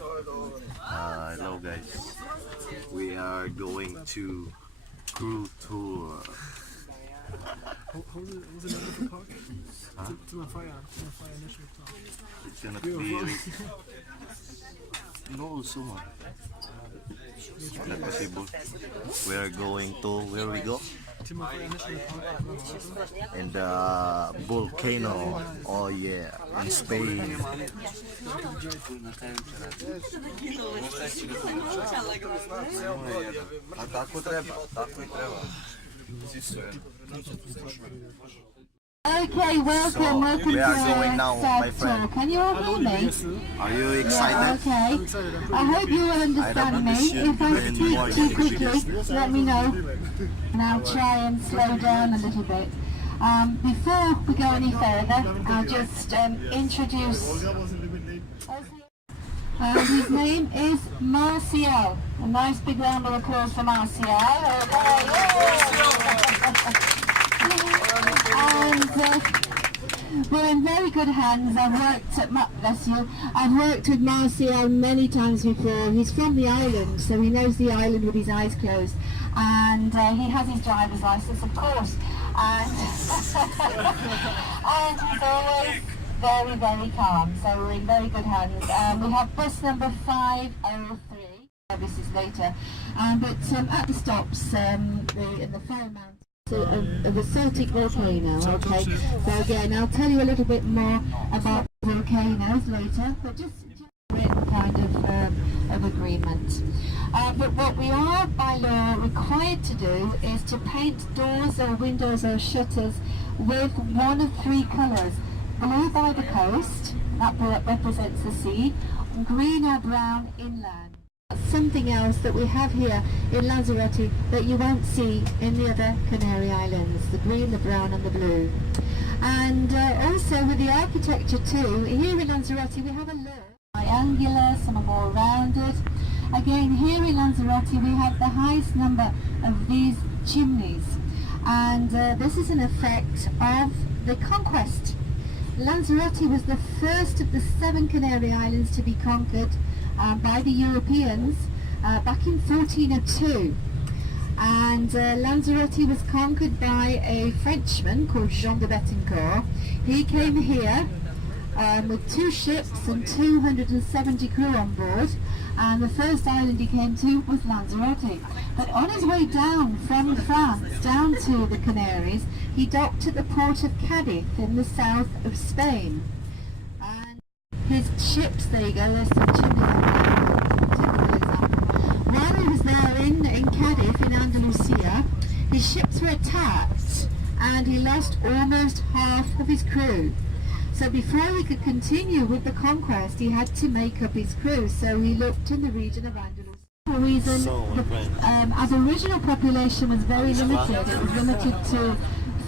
Hello guys, we are going to crew tour. What was the name of the park? Timanfaya National Park. It's gonna be no summer. Not possible. We are going to where we go? Timanfaya National Park. And volcano. Oh yeah, in Spain. Okay, welcome, welcome we are to going now, my friend. Tour. Can you all hear me? Are you excited? Yeah, okay. I hope you will understand me. If I speak too quickly, let me know. And I'll try and slow down a little bit. Before we go any further, I'll just introduce... his name is Marcial. A nice big round of applause for Marcial. And we're in very good hands. I've worked with Marcial many times before. He's from the island, so he knows the island with his eyes closed. And he has his driver's license, of course. And, and he's always very, very calm. So we're in very good hands. We have bus number 503. This is later. But at the stops, in the fire mountain. Of the Celtic volcano, okay? So again, I'll tell you a little bit more about volcanoes later, but just written kind of agreement. But what we are by law required to do is to paint doors or windows or shutters with one of three colours. Blue by the coast, that represents the sea, green or brown inland. Something else that we have here in Lanzarote that you won't see in the other Canary Islands, the green, the brown and the blue. And also with the architecture too, here in Lanzarote we have a look triangular, some are more rounded. Again, here in Lanzarote we have the highest number of these chimneys, and this is an effect of the conquest. Lanzarote was the first of the 7 Canary Islands to be conquered by the Europeans back in 1402, and Lanzarote was conquered by a Frenchman called Jean de Bettencourt. He came here with 2 ships and 270 crew on board, and the first island he came to was Lanzarote. But on his way down from France down to the Canaries, he docked at the port of Cadiz in the south of Spain. His ships, there you go, there's some chimneys on there. While he was there in Cadiz, in Andalusia, his ships were attacked and he lost almost half of his crew. So before he could continue with the conquest, he had to make up his crew, so he looked in the region of Andalusia. For a reason, the Aboriginal population was very limited. It was limited to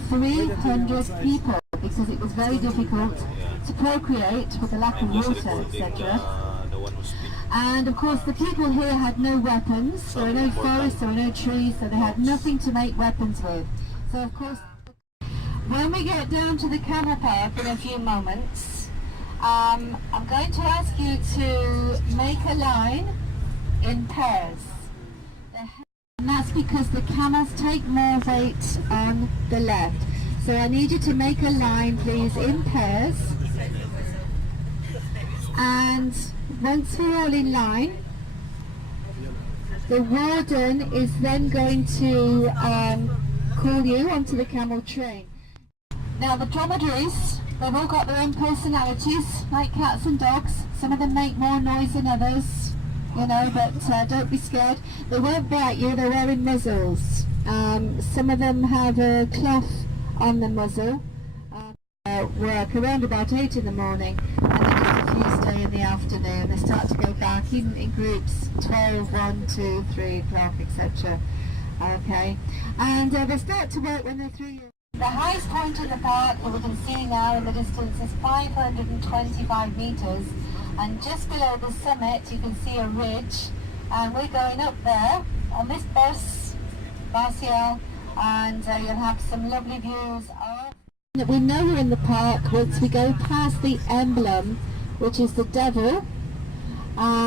300 people because it was very difficult to procreate with the lack of water, etc. And of course the people here had no weapons, there were no forests, there were no trees, so they had nothing to make weapons with. So of course, when we get down to the camel park in a few moments, I'm going to ask you to make a line in pairs. And that's because the camels take more weight on the left. So I need you to make a line, please, in pairs. And once we're all in line, the warden is then going to call you onto the camel train. Now the dromedaries, they've all got their own personalities, like cats and dogs. Some of them make more noise than others, you know, but don't be scared. They won't bite you, they're wearing muzzles. Some of them have a cloth on the muzzle. Work around about 8 in the morning, and then just a few stay in the afternoon. They start to go back in groups, 12, 1, 2, 3 o'clock, etc. Okay, and they start to work when they're 3 years. The highest point in the park that we can see now in the distance is 525 metres, and just below the summit you can see a ridge, and we're going up there on this bus, Marcial, and you'll have some lovely views of... We know we're in the park once we go past the emblem, which is the devil,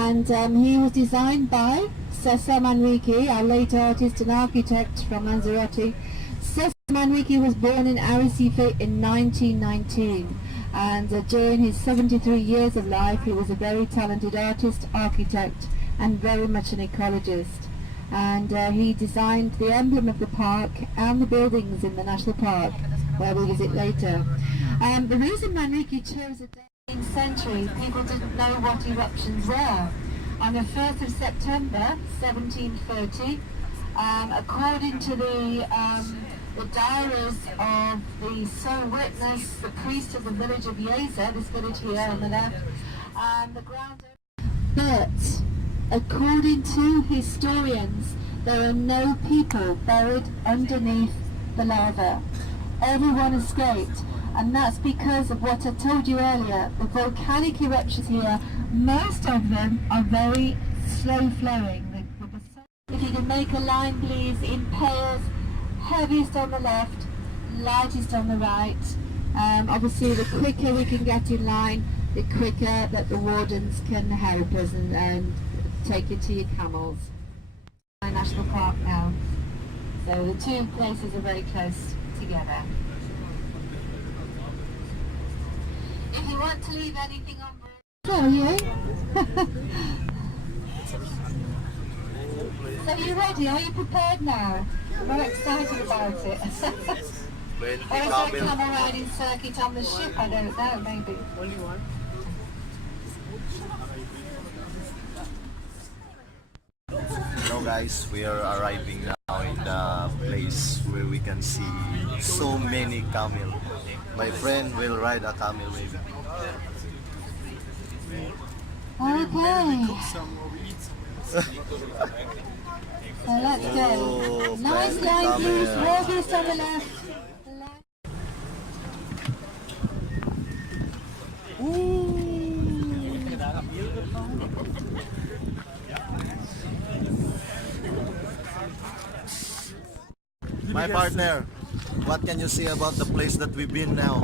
and he was designed by Cesar Manrique, our late artist and architect from Lanzarote. Cesar Manrique was born in Arrecife in 1919, and during his 73 years of life he was a very talented artist, architect, and very much an ecologist. And he designed the emblem of the park and the buildings in the national park, where we'll visit later. The reason Manrique chose a 19th century, people didn't know what eruptions were. On the 1st of September 1730, according to the diaries of the sole witness, the priest of the village of Yeza, this village here on the left, the ground. But according to historians, there are no people buried underneath the lava. Everyone escaped, and that's because of what I told you earlier. The volcanic eruptions here, most of them are very slow flowing. If you can make a line, please, in pairs, heaviest on the left, lightest on the right. Obviously the quicker we can get in line, the quicker that the wardens can help us and take you to your camels. National Park now. So the two places are very close together. If you want to leave anything on board. So you? So are you ready? Are you prepared now? I'm very excited about it. Or is there a camel riding circuit on the ship? I don't know, maybe. Only one. Hello guys, we are arriving now in the place where we can see so many camel. My friend will ride a camel maybe. Okay. So let's go. Oh, Nice line, please. Walkers on the left. My partner, what can you say about the place that we've been now?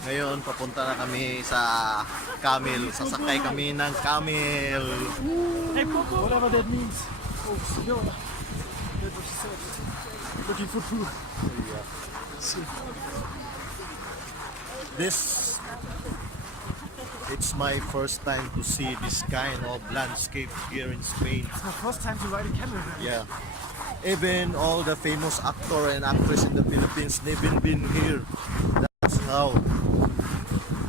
Ngayon, papunta na kami sa camel. Sasakay kami ng camel. Hey, Popo! Whatever that means. Oh, no. That's what she said. Looking for food. It's my first time to see this kind of landscape here in Spain. It's my first time to ride a camel. Yeah. Even all the famous actor and actress in the Philippines, they've been here. That's how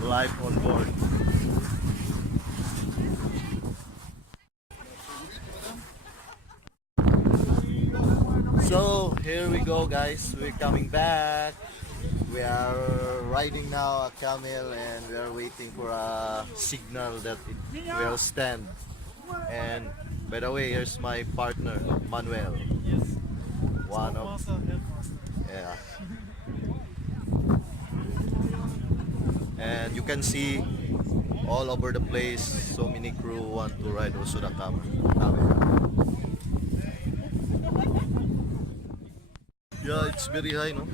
life on board. So here we go guys, we're coming back. We are riding now a camel and we are waiting for a signal that it will stand. And by the way, here's my partner, Manuel. One of, yeah. And you can see all over the place, so many crew want to ride also the camel. Yeah, it's very high, no?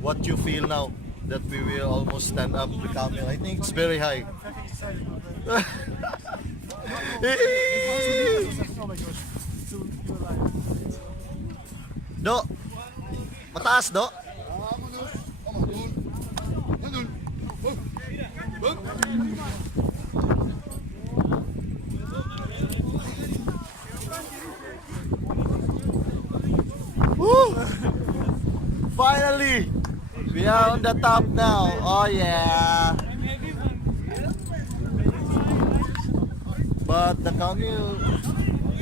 What you feel now that we will almost stand up the camel? I think it's very high. Do, mataas do. Woo! Finally, we are on the top now. Oh yeah. But the camel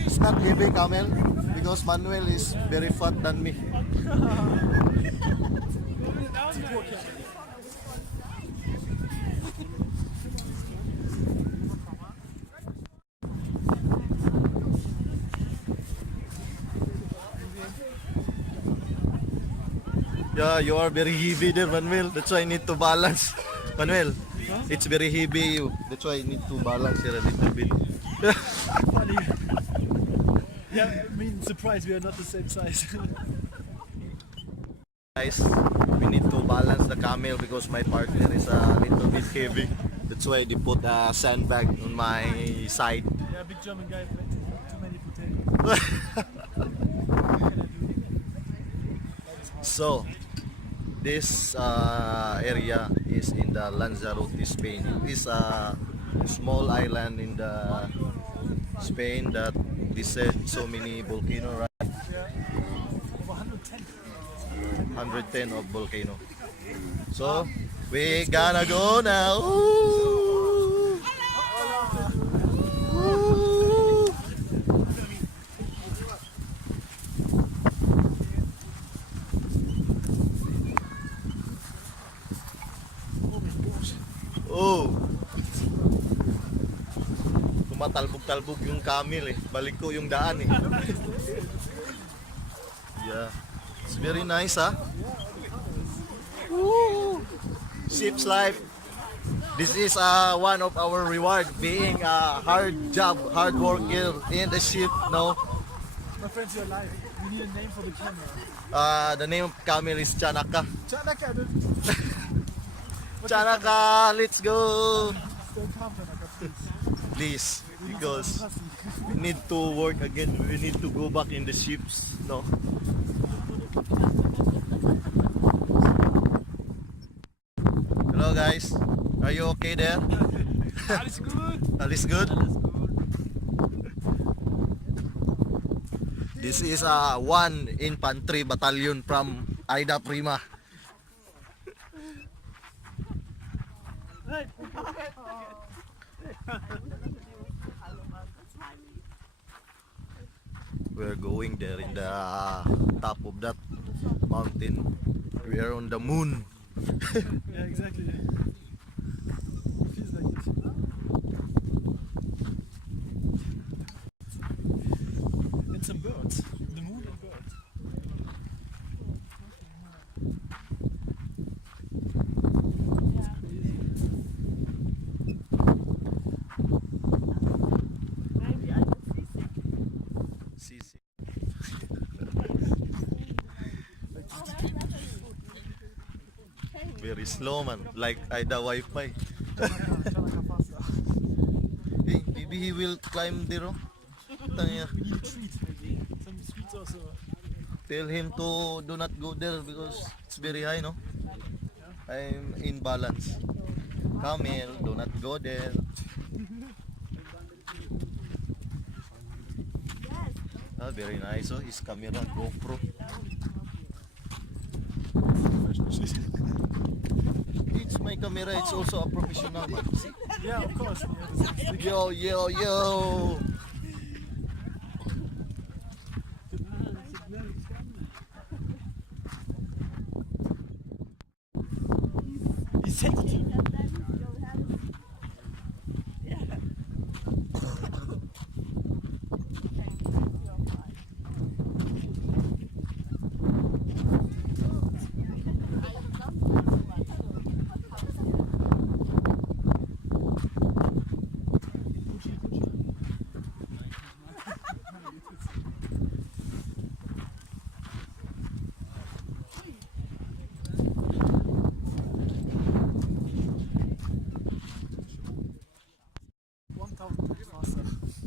is not heavy camel because Manuel is very fat than me. Yeah, you are very heavy there, Manuel. That's why I need to balance. Manuel, it's very heavy you. That's why I need to balance here a little bit. Funny. Yeah, I mean, surprised we are not the same size. Guys, we need to balance the camel because my partner is a little bit heavy. That's why they put a sandbag on my side. Yeah, big German guy, but too many potatoes. So, this area is in the Lanzarote, Spain. It's a small island in the Spain that said so many volcano, right? Yeah. Over 110. 110 of volcano. So, we gonna go now. Ooh. Ooh. Oh. Tumatalbog-talbog yung camel eh. Balik ko yung daan eh. Yeah. It's very nice, huh? Woo! Ship's life. This is one of our reward being a hard job, hard worker in the ship, no? My friends, you're live. We need a name for the camera. The name of camel is Chanaka. Chanaka, dude. Chanaka, let's go! Don't come, Chanaka, Please, please. because we need to work again. We need to go back in the ships, no? Hello guys, are you okay there? Alles gut. Alles good? This is a 1 infantry battalion from Aida, Prima. We're going there in the top of that mountain. We are on the moon. Yeah, exactly. Feels like it. And some birds. The moon and birds. Sisi. Very slow man, like Aida Wi-Fi. Chanaka faster. Hey, maybe he will climb there. Tanya. We need a treat. Some sweets also. Tell him to do not go there because it's very high, no? I'm in balance. Camel, do not go there. Ah, very nice. Oh, his camera, GoPro. It's my camera. It's also a professional man. See? Yeah, of course. Yo, yo, yo. He's sensitive.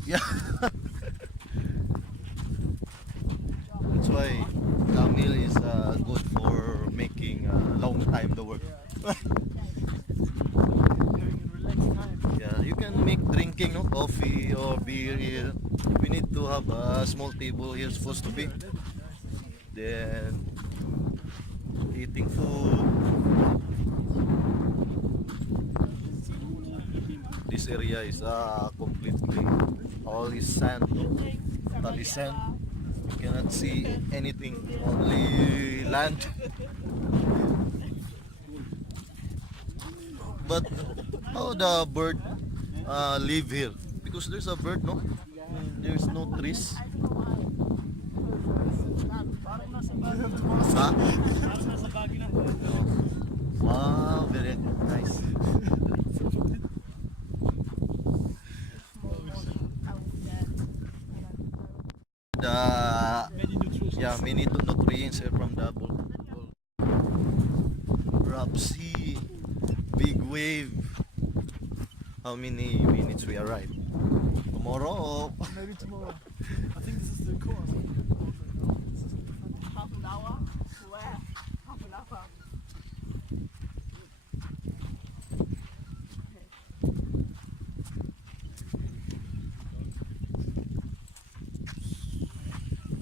Yeah. That's why camel is good for making long time the work. Yeah, you can make drinking, no, coffee or beer here. We need to have a small table here, supposed to be. Then eating food. This area is completely all is sand, totally sand. You cannot see anything, only land. But how the bird live here? Because there's a bird, no? There's no trees. Huh? Wow, very nice. Many nutrients from the rough sea, big wave. How many minutes we arrive? Tomorrow? Maybe tomorrow. I think this is the course. Half an hour? Where? Half an hour.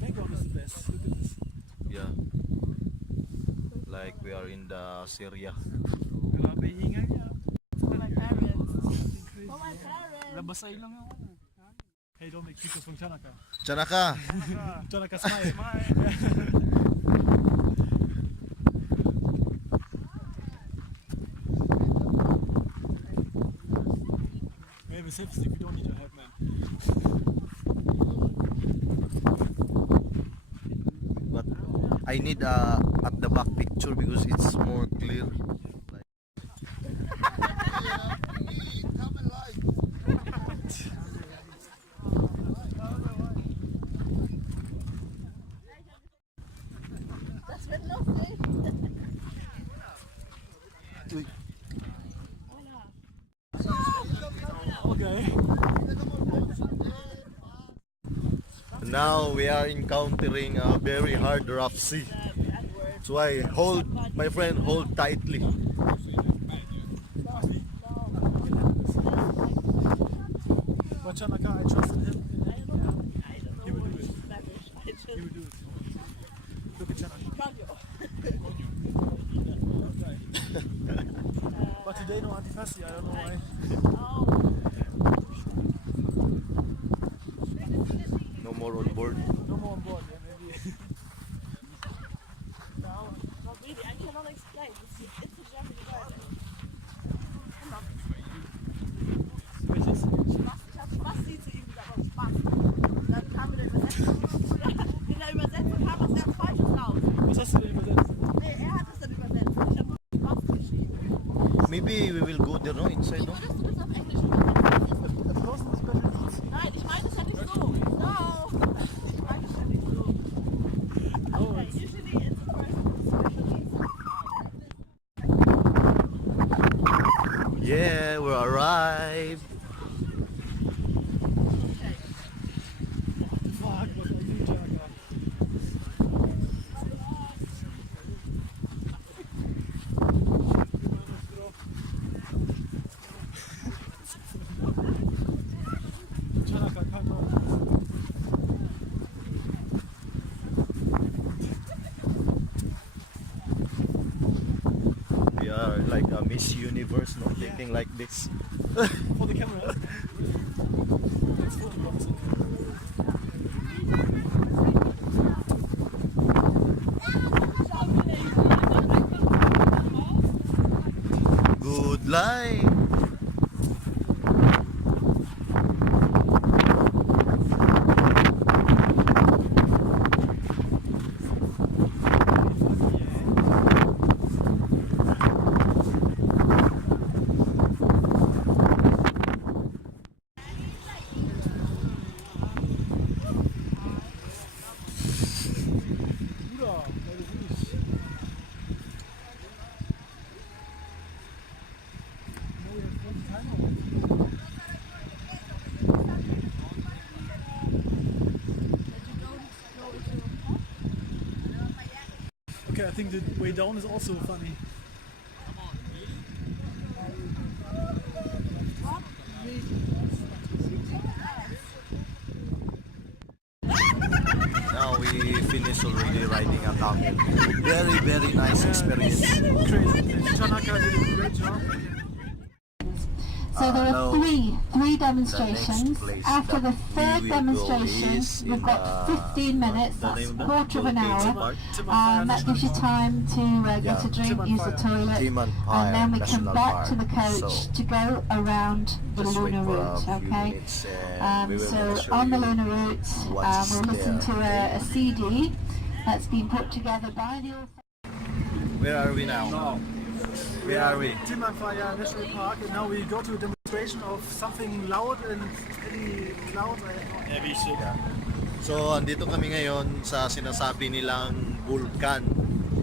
Background is the best. Look at this. Yeah. Like we are in the Syria. Grabe ingay niya. For my parents. For my parents. Labasay lang ako. Hey, don't make pictures from Chanaka. Chanaka! Chanaka, smile. We have a selfie stick, we don't need your help, man. But I need at the back picture because it's more clear. Das wird lustig. Okay. Now we are encountering a very hard rough sea. So I hold, my friend, hold tightly. But Chanaka, I trusted him. He will do it. He will do it. Look at Chanaka. But today no antifasci, I don't know why. No more on board. No more on board, yeah, maybe. Not really, I cannot explain. It's a German word. Welches? Spaß. Ich habe Spasti zu ihm gesagt, aber Spaß. Dann kam in der Übersetzung. In der Übersetzung kam was ganz Falsches raus. Was hast du denn übersetzt? Nee, er hat es dann übersetzt. Ich habe nur Spaß geschrieben. Maybe we will go there, no? Inside, no? Würdest du das auf Englisch übersetzen? Draußen ist Special Needs. Nein, ich meine es ja nicht so. No. Ich meine es ja nicht so. Okay, usually it's a person with special needs. Yeah, we arrived. Okay. Fuck, was are you, Chanaka? Chanaka, come on. We are like a Miss Universe, no? Thinking like this. For the camera. Let's photograph it. Good life. Bruder, weil du nicht. No, you have one timer. Okay, I think the way down is also funny. Now we finished already riding a camel. Very, very nice experience. Crazy. Chanaka did a great job. So there now are three the demonstrations. next place After the that we third will go demonstration, is we've in got the- 15 minutes, the that's name a of that? quarter of an Volcano hour. Park? That gives you time to get Yeah. a drink, use the toilet, Timanfaya and then we come National back Park. to the coach So, to go around the just wait lunar for a route, few okay? minutes and we will gonna So show on the you lunar route, what's we'll listen there, to okay? a CD that's been put together by the author. Where are we now? Where are we? Timanfaya National Park, and now we go to a demonstration of something loud and heavy cloud. Heavy shit. So, andito kami ngayon sa sinasabi nilang vulkan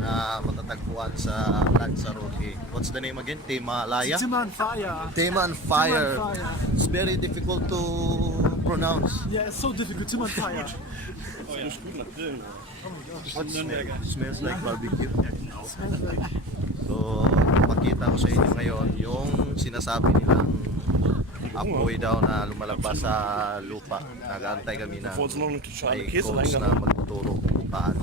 na matatagpuan sa Lanzarote. What's the name again? Timalaya? Timanfaya. Timanfaya. Timanfaya. It's very difficult to pronounce. Yeah, it's so difficult. Timanfaya. What smells like barbecue? So, pakita ko sa inyo ngayon yung sinasabi nilang apoy daw na lumalabas sa lupa. Nag-aantay kami na may coach na magtuturo kung paano.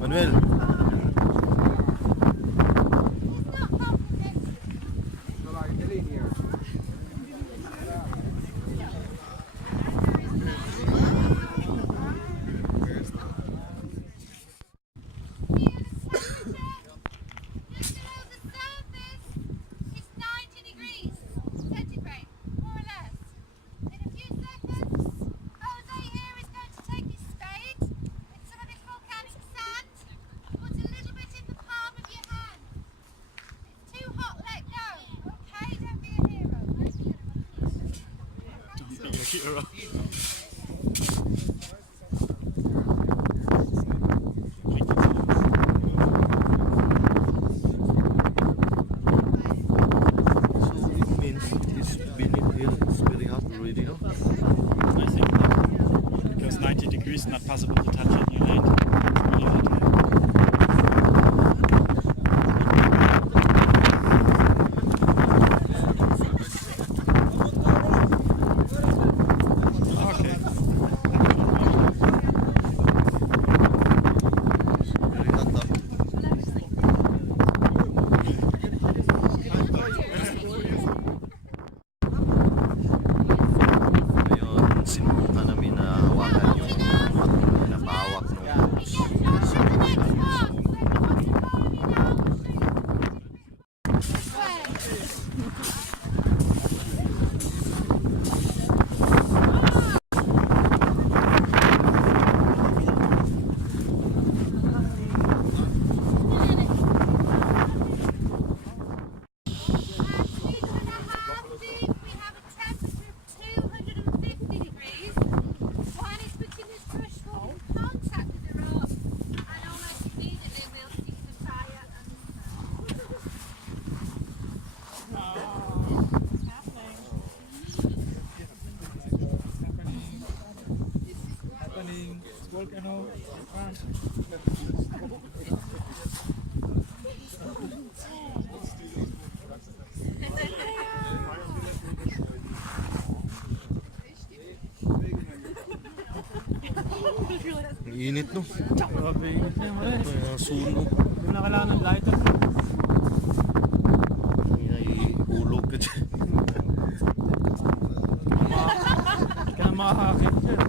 Manuel! I think because 90 degrees not possible to touch it in your hand. Really hot. Okay. Ngayon, sinubukan namin na hawakan yung napawak ng Volcano. Ang init, no? Grabe, init na yun. Mga sunog. Hindi na kailangan ng lighter. Ay, ulog ka dyan. Hindi ka na makakakit dyan.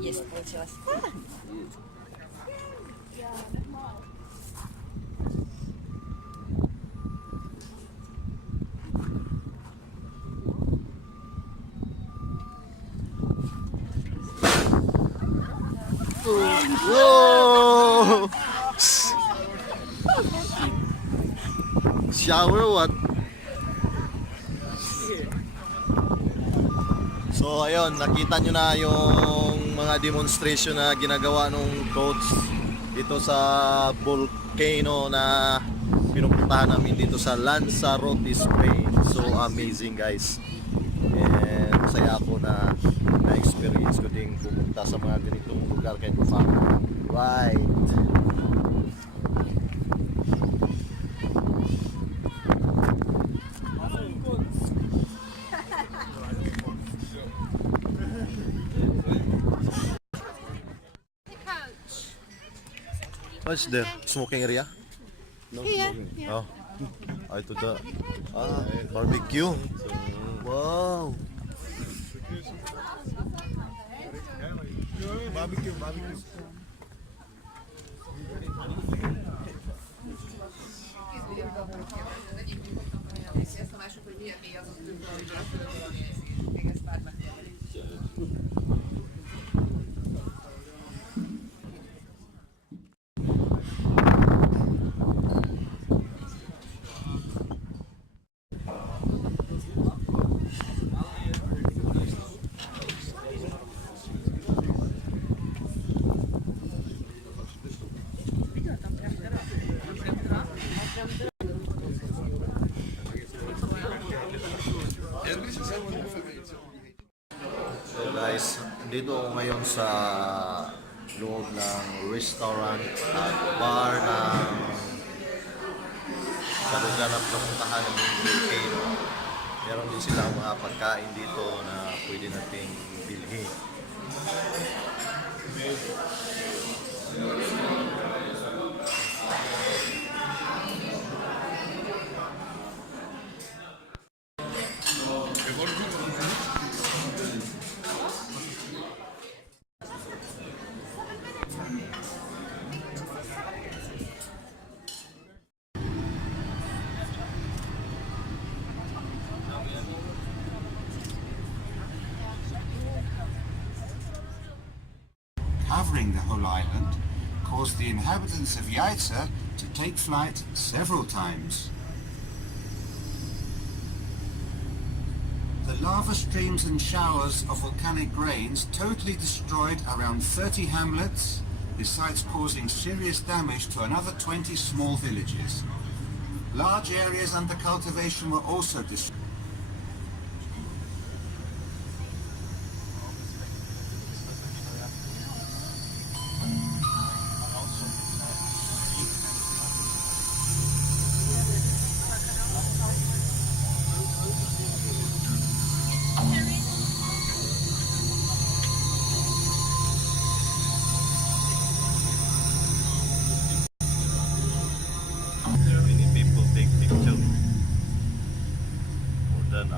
Есть, получилось. Whoa! Shower or what? So ayun, nakita nyo na yung mga demonstration na ginagawa ng coach dito sa volcano na pinupuntahan namin dito sa Lanzarote, Spain. So amazing guys. And masaya ako na na-experience ko ding pumunta sa mga ganitong lugar kahit pa. Right. What's the smoking area? No smoking. Oh. Ay, ito the barbecue. Wow. Barbecue. So guys, dito ako ngayon sa loob ng restaurant at bar ng kaluganap na puntahan ng volcano. Meron din silang mga pagkain dito na pwede nating bilhin. Covering the whole island caused the inhabitants of Aida to take flight several times. The lava streams and showers of volcanic grains totally destroyed around 30 hamlets, besides causing serious damage to another 20 small villages. Large areas under cultivation were also destroyed.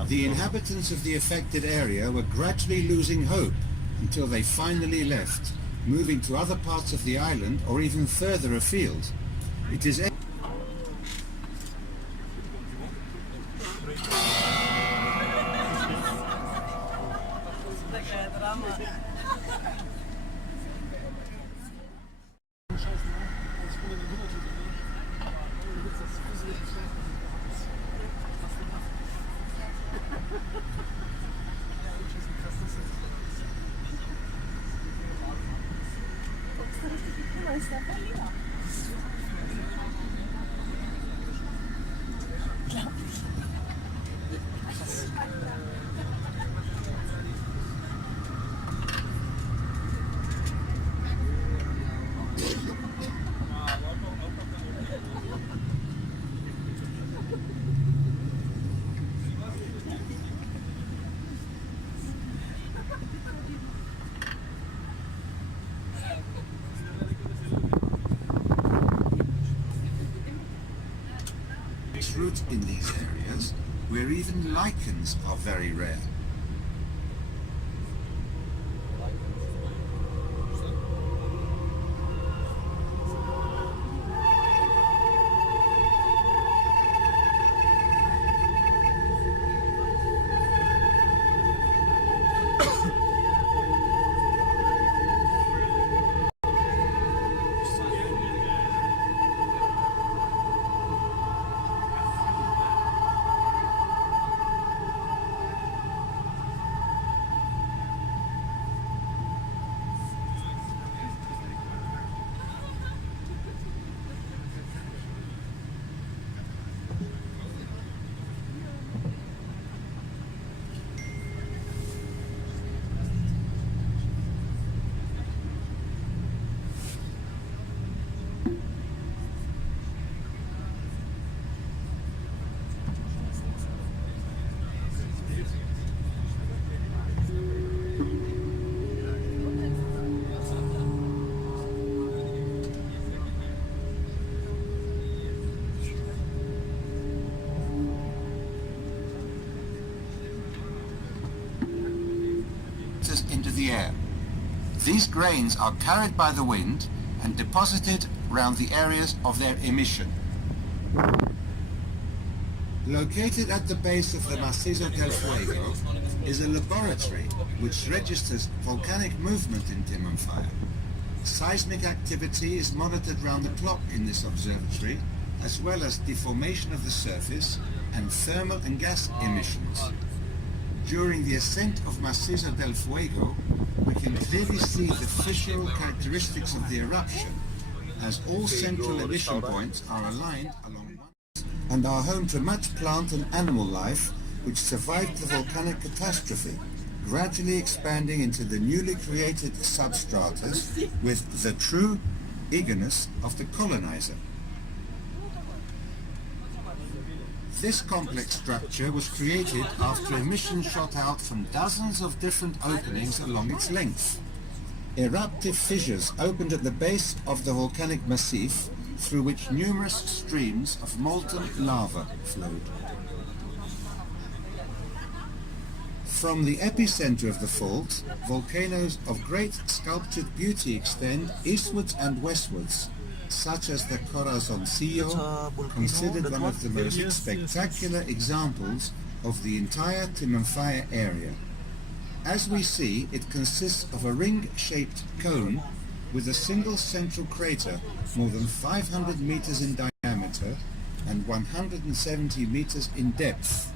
The inhabitants of the affected area were gradually losing hope until they finally left, moving to other parts of the island or even further afield. It is takes root in these areas, where even lichens are very rare. Into the air. These grains are carried by the wind and deposited around the areas of their emission. Located at the base of the Macizo del Fuego is a laboratory which registers volcanic movement in Timanfaya. Seismic activity is monitored round the clock in this observatory, as well as deformation of the surface and thermal and gas emissions. During the ascent of Macizo del Fuego, we can clearly see the fissural characteristics of the eruption, as all central emission points are aligned along one and are home to much plant and animal life which survived the volcanic catastrophe, gradually expanding into the newly created substratas with the true eagerness of the colonizer. This complex structure was created after emissions shot out from dozens of different openings along its length. Eruptive fissures opened at the base of the volcanic massif, through which numerous streams of molten lava flowed. From the epicenter of the fault, volcanoes of great sculptured beauty extend eastwards and westwards, such as the Corazoncillo, considered one of the most spectacular examples of the entire Timanfaya area. As we see, it consists of a ring-shaped cone with a single central crater more than 500 meters in diameter and 170 meters in depth.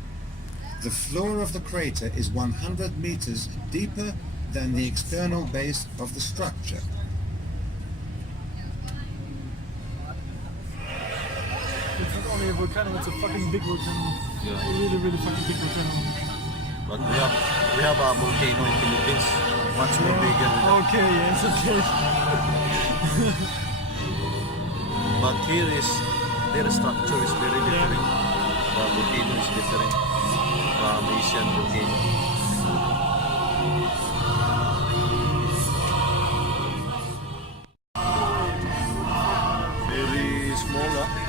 The floor of the crater is 100 meters deeper than the external base of the structure. It's not only a volcano, it's a fucking big volcano. Yeah. A really, really fucking big volcano. But we have a volcano in Philippines, much more bigger than that. Okay, yes, okay. But here is, their structure is very different. The volcano is different from Asian volcano. Very small, huh?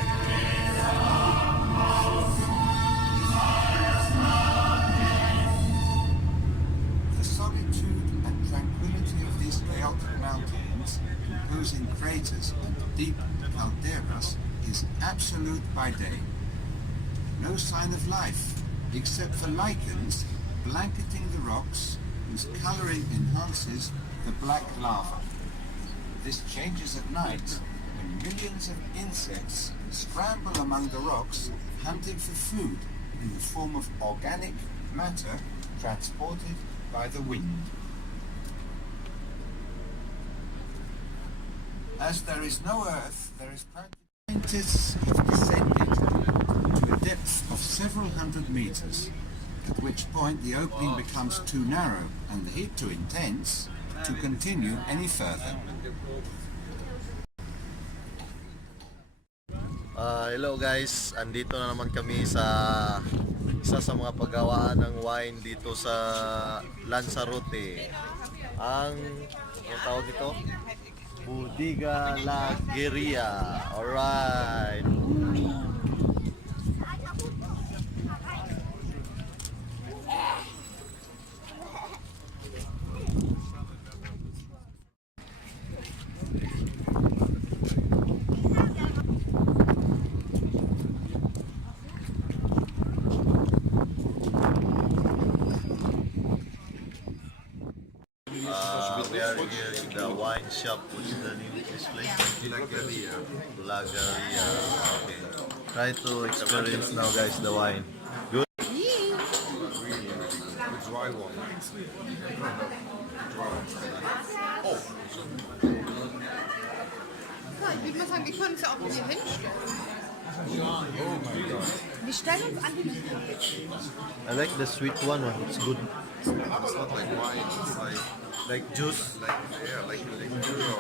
Composing craters and deep calderas is absolute by day. No sign of life, except for lichens blanketing the rocks whose coloring enhances the black lava. This changes at night when millions of insects scramble among the rocks hunting for food in the form of organic matter transported by the wind. As there is no earth, there is practically... Scientists have descended to a depth of several hundred meters, at which point the opening becomes too narrow and the heat too intense to continue any further. Hello guys, andito na naman kami sa isa sa mga paggawaan ng wine dito sa Lanzarote. Ang tawag dito? Bodega La Guerrilla. Alright. are here in the wine shop. What's the name of this place? Lagaria. Okay. Try to experience now, guys, the wine. Good. Dry one. Ja, ich würde mal sagen, wir können es ja auch hier hinstellen. Wir stellen uns an den I like the sweet one. It's good. It's not like wine, it's Like juice. like liquor.